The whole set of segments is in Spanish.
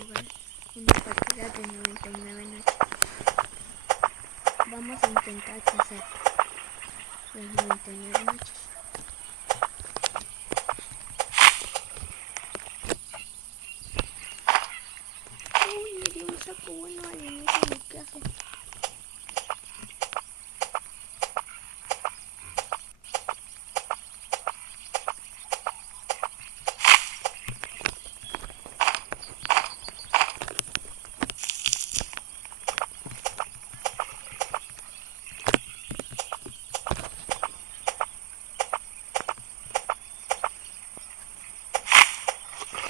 jugar una partida de 99 noches. Vamos a intentar pasar las 99 noches. Uy, me dio un saco bueno al inicio de mi clase.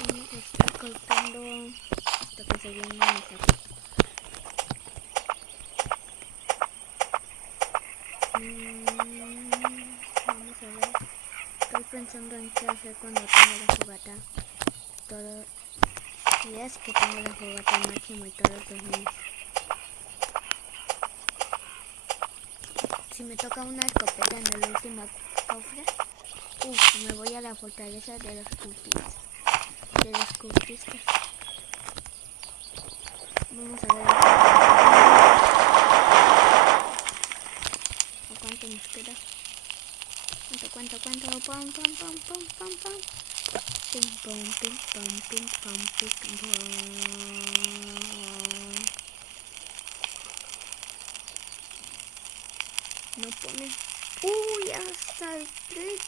Vamos a estar cortando hasta que se llene mi saco. Vamos a ver. Estoy pensando en qué hacer cuando tenga la fogata. Todo. Y es que tengo la fogata al máximo y todos los niños. Si me toca una escopeta en el último cofre, me voy a la fortaleza de los cultistas. Vamos a ver a cuánto nos queda. ¿Cuánto? Pam, pam, pam, pam, pam, pam. Pim, pam, pim, pam, pim, pam, pim, pam. No pone. Uy, hasta el 3.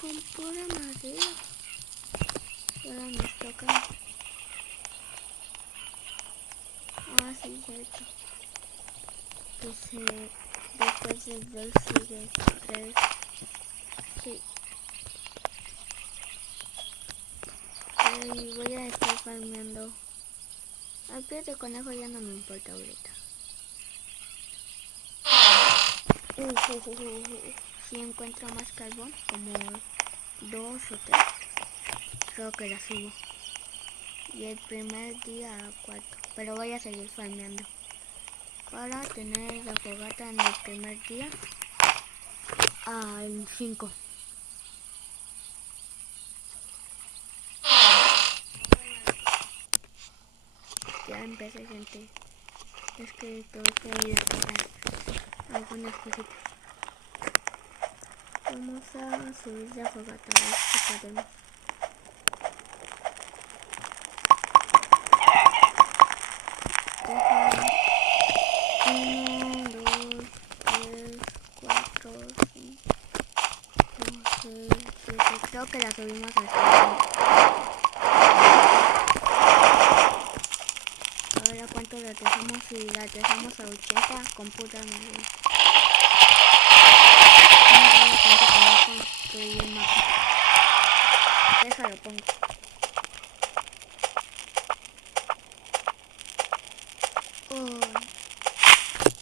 Con pura madera. Y ahora nos toca. Ah, sí, cierto. Después del 2 sigue el 3. Sí. Y voy a estar farmeando. Al pie de conejo ya no me importa ahorita. Si encuentro más carbón, como 2 o 3, creo que la subo. Y el primer día a 4, pero voy a seguir farmeando para tener la fogata en el primer día al 5. Ya empecé, gente. Es que tengo que ir a jugar algunas cositas. Vamos a subir la fogata a ver si podemos. Deja 1, 2, 3, 4, 5, 6, 7. Creo que la subimos hasta 5. A ver a cuánto la dejamos. Si la dejamos a 80 con pura madera. Construir el mapa. Déjalo, pongo.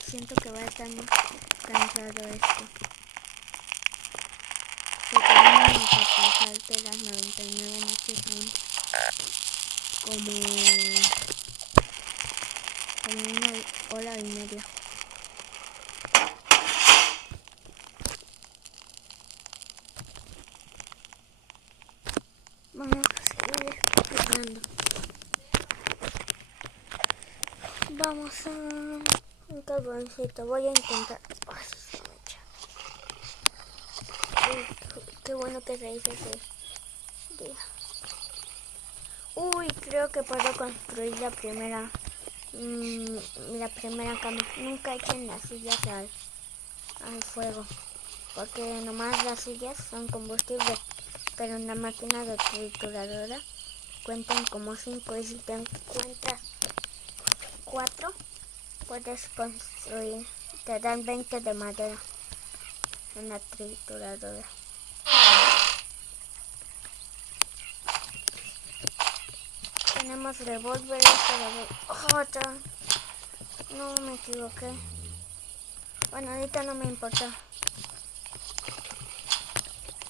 Siento que va a estar muy cansado esto. Porque vamos a pasarte las 99 noches son como una hora y media. Vamos a seguir jugando. Vamos a un carboncito. Voy a intentar. Ay, se me echa. Qué bueno que se hizo ese día. Uy, creo que puedo construir la primera cama. Nunca echen las sillas al fuego, porque nomás las sillas son combustible, pero en la máquina de trituradora cuentan como 5, y si te encuentras 4 puedes construir, te dan 20 de madera en la trituradora. Tenemos revólveres para no me equivoqué. Bueno, ahorita no me importa.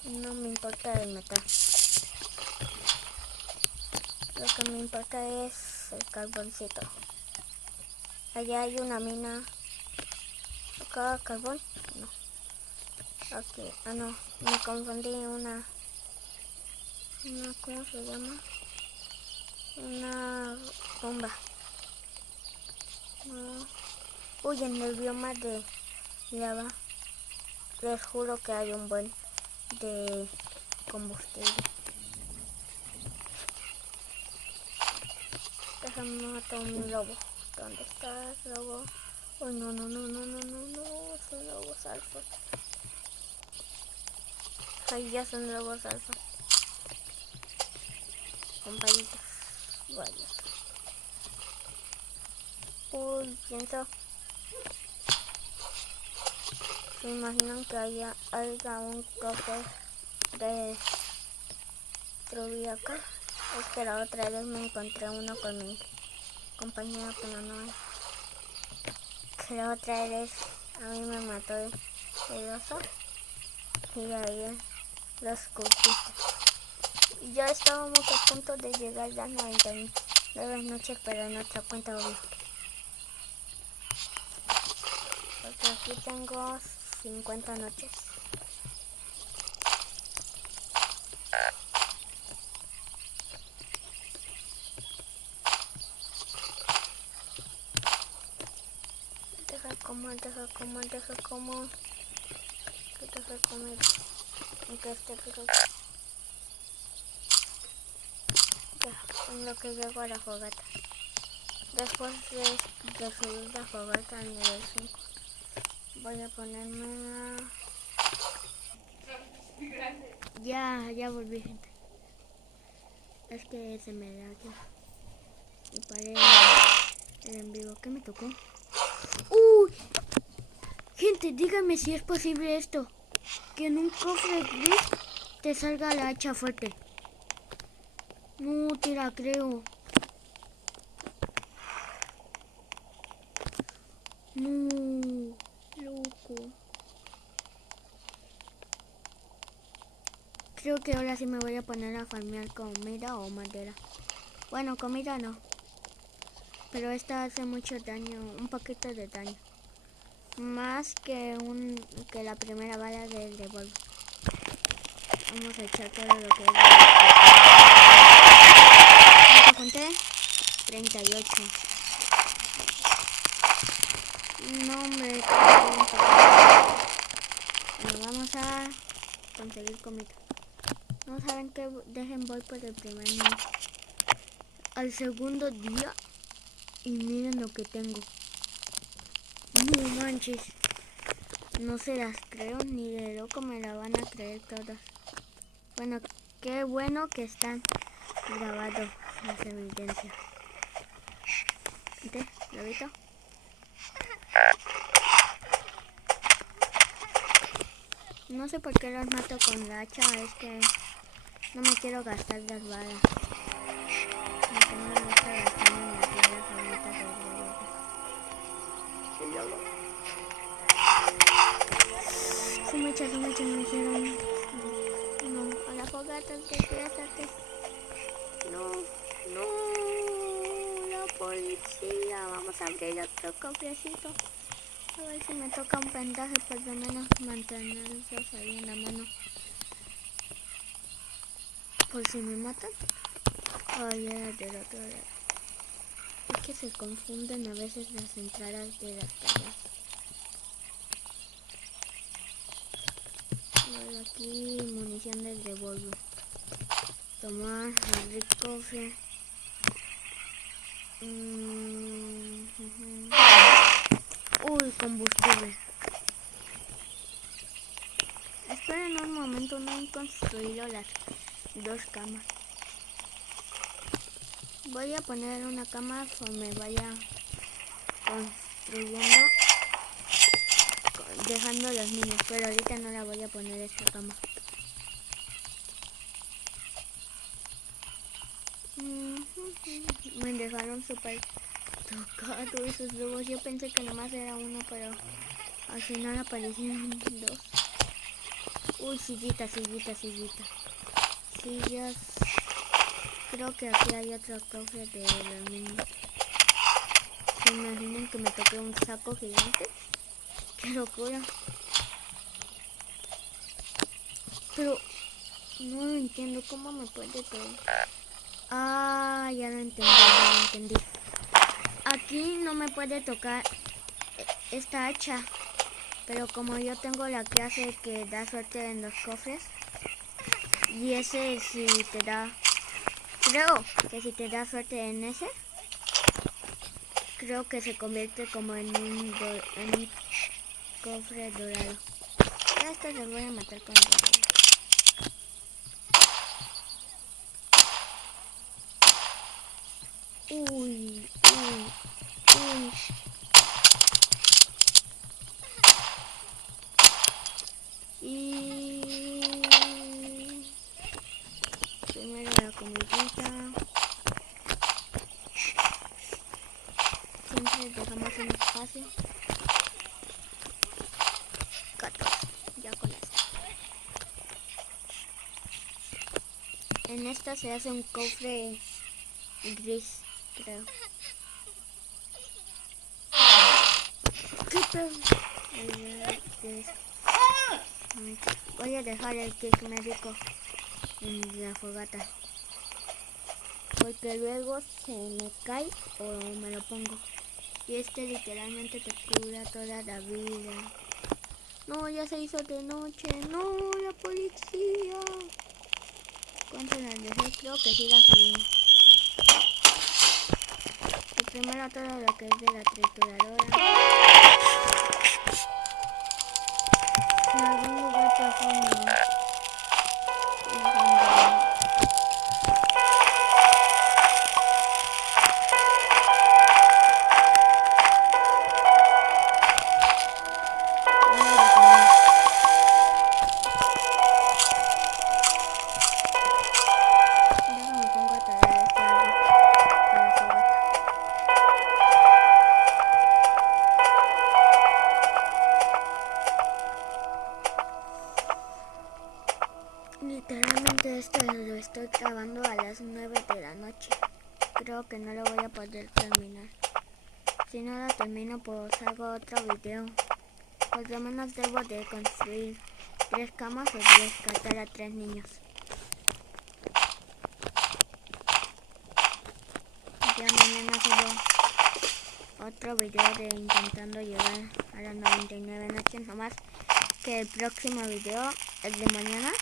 No me importa el metal. Lo que me importa es el carboncito. Allá hay una mina. ¿Acá carbón? No. Aquí. Ah, no. Me confundí. ¿cómo se llama? Una bomba. No. Uy, en el bioma de lava les juro que hay un buen de combustible. Déjame matar a un lobo. ¿Dónde estás, lobo? Uy, no, son lobos alfa. Ay, ya son lobos alfa. Compañitos. Vaya. Uy, pienso. ¿Se imaginan que haya un cofre de Trubiaca? Es que la otra vez me encontré uno con mi compañero, pero no es. Que la otra vez a mí me mató el oso y ahí los cultistas. Y ya estábamos a punto de llegar a 99 noches, pero en otra cuenta obvio. Porque aquí tengo 50 noches. Deja comer. Que deja comer. Aunque este creo que en lo que llego a la fogata. Después de subir la fogata al nivel 5, voy a ponerme Ya volví, gente. Es que se me da aquí. Y paré el en vivo. ¿Qué me tocó? ¡Uy! Gente, díganme si es posible esto. Que en un cofre gris te salga la hacha fuerte. No te la creo. No, loco. Creo que ahora sí me voy a poner a farmear comida o madera. Bueno, comida no. Pero esta hace mucho daño, un poquito de daño. Más que la primera bala del revólver. Vamos a echar todo lo que es. ¿Cuánto conté? 38. No, hombre, bueno, vamos a conseguir comida. No saben que dejen voy por el primer nivel. Al segundo día y miren lo que tengo. No manches. No se las creo ni de loco me la van a creer todas. Bueno, qué bueno que están grabados las evidencias. ¿Viste, lobito? No sé por qué los mato con la hacha, es que no me quiero gastar las balas. Aunque no me gusta gastarme en las balas ahorita de el lobo. Su mecha me hicieron. No, a la fogata, despiértate. No, la policía. Vamos a abrir otro cofrecito. A ver si me toca un vendaje, por lo menos mantenerlos ahí en la mano. Por si me matan. Ay, era del otro lado. Es que se confunden a veces las entradas de las calles. Bueno, aquí munición del revólver. Tomar, abrir cofre. Uy, combustible. Esperen un momento, no he construido las dos camas. Voy a poner una cama conforme vaya construyendo, dejando los niños, pero ahorita no la voy a poner esta cama. Me dejaron súper tocado esos lobos. Yo pensé que nomás era uno, pero al final aparecieron dos. Uy, sillitas. Sillas. Creo que aquí hay otro cofre de los niños. ¿Se imaginan que me toque un saco gigante? ¡Qué locura! Pero No lo entiendo, ¿cómo me puede todo? Ah, ya lo entendí. Aquí no me puede tocar esta hacha, pero como yo tengo la clase que da suerte en los cofres, y ese si te da, creo que si te da suerte en ese, creo que se convierte como en un cofre dorado. A estos los voy a matar con dorado. Uy. Y primero la comidita. Siempre dejamos un espacio. 14, ya con esto. En esta se hace un cofre gris, creo. ¿Qué pedo? Voy a dejar el kit médico en la fogata, porque luego se me cae o me lo pongo. Y este literalmente te cura toda la vida. No, ya se hizo de noche. No, la policía. ¿Cuánto las dejé? Creo que sí las subimos. Y primero todo lo que es de la trituradora. En algún lugar profundo. Déjame pongo a traer este árbol para la fogata. Literalmente esto lo estoy grabando a las 9 de la noche. Creo que no lo voy a poder terminar. Si no lo termino, pues hago otro video. Por lo menos debo de construir 3 camas o rescatar a 3 niños. Ya mañana subo otro video de intentando llegar a las 99 noches. Nomás que el próximo video, el de mañana,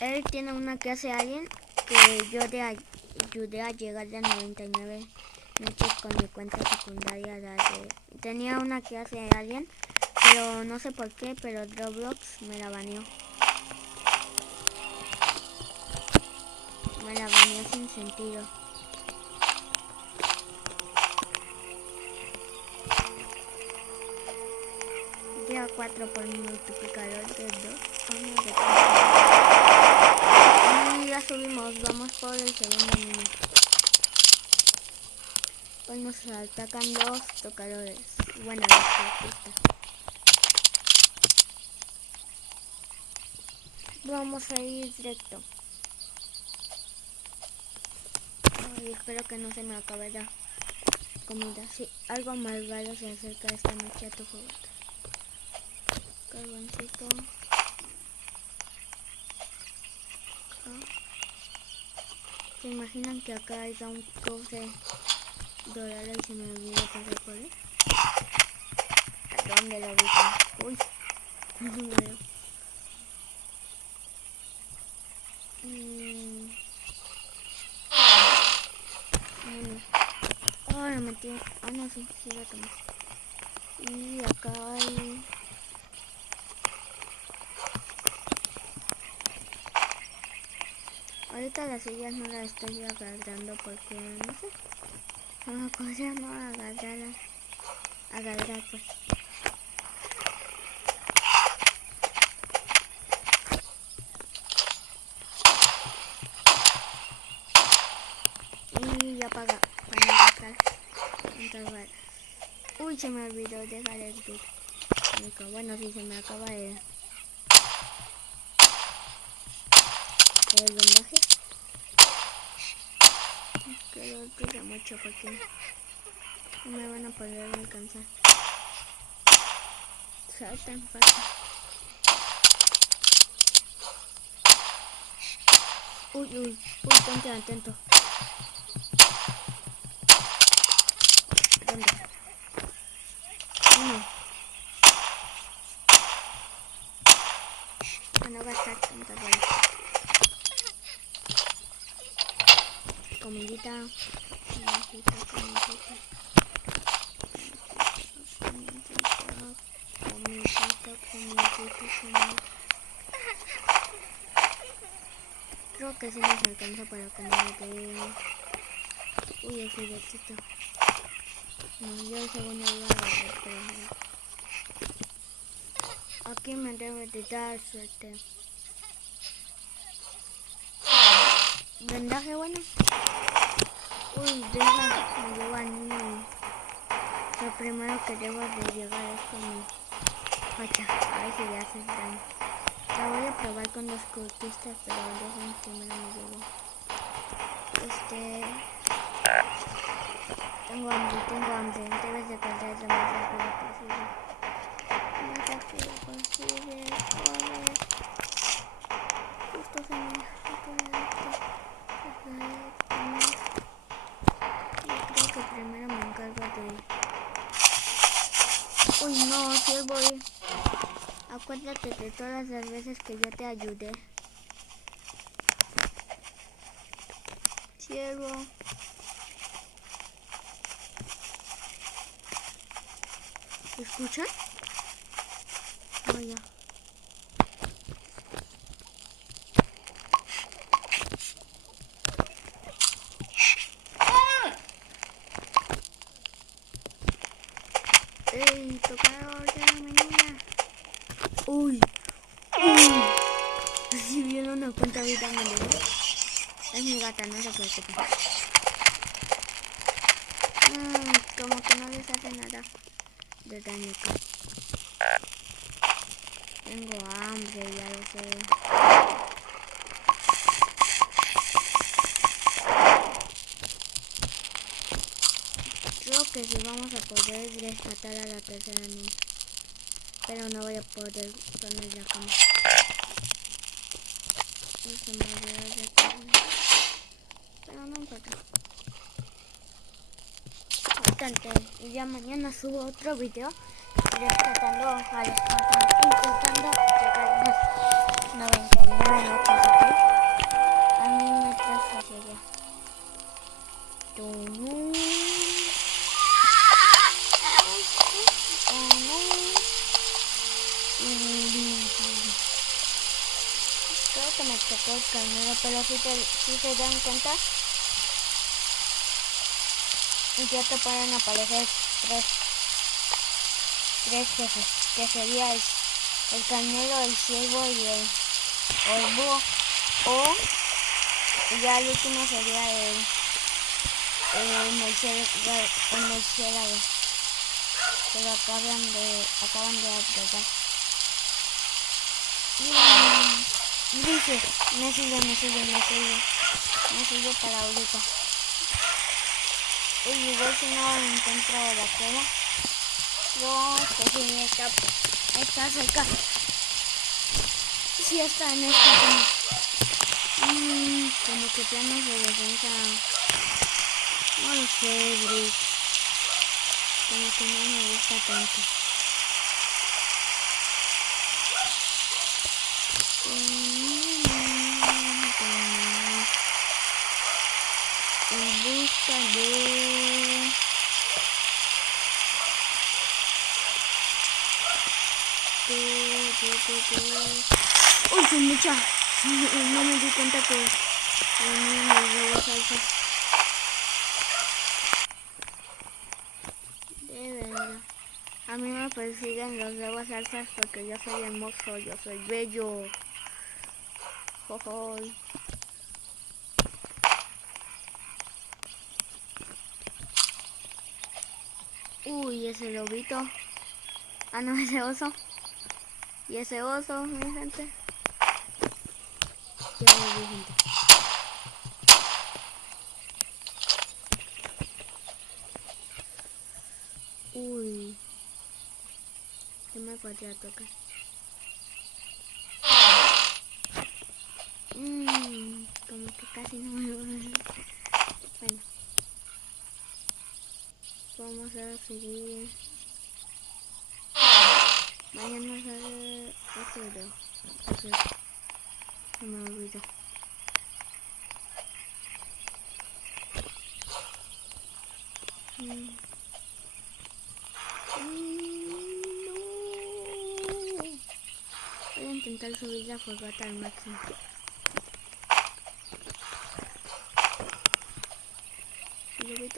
él tiene una clase alien que yo le ayudé a llegar a 99 noches con mi cuenta secundaria. Tenía una clase alien, pero no sé por qué, pero Roblox me la baneó. Me la baneó sin sentido. Día 4 por multiplicador de 2. Y ya subimos, vamos por el segundo niño. Hoy nos atacan los tocadores. Bueno, los artistas. Vamos a ir directo. Ay, espero que no se me acabe la comida. Si algo malvado se acerca esta noche a tu fogata. Carboncito. Acá. ¿Se imaginan que acá haya un cofre dorado y se me olvida pasar por él? ¿A dónde lo ubican? Uy, no lo veo. Oh, lo metí. Ah, no, sí lo tomé. Y acá hay... Ahorita las sillas no las estoy agarrando porque, no sé, no podría no agarrar pues. Y ya para no gastar tantas balas. Uy, se me olvidó dejar el kit. Bueno, si se me acaba el vendaje. Creo que ya mucho porque no me van a poder alcanzar. Saltan fácil. Uy, ponte atento. ¿Dónde? Uno. No gastar tantas balas. Comidita. Creo que sí nos alcanza para comer de... Uy, el filetito. No, yo el segundo lugar voy a hacer. Aquí me debe de dar suerte. Vendaje bueno. Uy, deja, me lleva al niño. Lo primero que debo de llegar es con mi facha. A ver si le hace daño. La voy a probar con los cultistas, pero dejen primero me llevo. Tengo hambre. Debes de perder lo más rápido posible. Más rápido posible, corre. Justo se me yo creo que primero me encargo de... Uy, no, siervo. Acuérdate de todas las veces que yo te ayudé. Siervo. ¿Escuchan? Oh, ya. ¡Ey, tocador de la menina! ¡Uy! Si bien una cuenta ahorita me dio. Es mi gata, no se preocupe. Como que no les hace nada de daño acá. Tengo hambre, ya lo sé. Creo que sí vamos a poder rescatar a la tercera niña. Pero no voy a poder poner la cama. No se me olvidó de poner. Pero no importa. Bastante. Y ya mañana subo otro video rescatando a los patas, intentando llegar a los 99 notas, ¿ok? A mí me trajo hacia allá. Creo que me tocó el carnero, pero si se dan cuenta, ya te pueden aparecer tres jefes, que sería el carnero, el ciervo y el búho, o ya el último sería el murciélago, que lo acaban de agregar. Dice, me sirve para ahorita. Y igual si no encuentro la cueva, no, que si está cerca. Si está en esta como que planos de defensa, no lo sé, Brick. Como que no me gusta tanto. En busca de... ¡Uy, son muchas! No me di cuenta que venían los huevos altos. De verdad. A mí me persiguen los huevos altas porque yo soy hermoso, yo soy bello. Jojoy. Uy, ese lobito. Ah, no, ese oso. Y ese oso, mi gente. Ya lo vi, gente. Uy. ¿Qué me podría tocar. Como que casi no me va. Bueno, vamos a seguir. Mañana sale otro video. Entonces, se me olvidó. No. Voy a intentar subir la fogata al máximo. Y lo veo.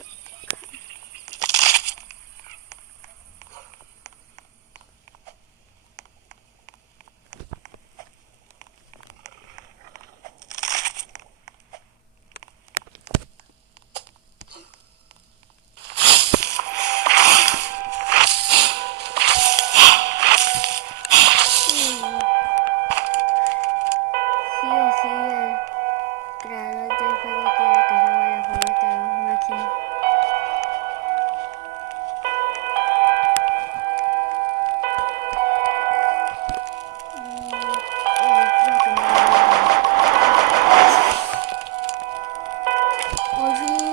Por fin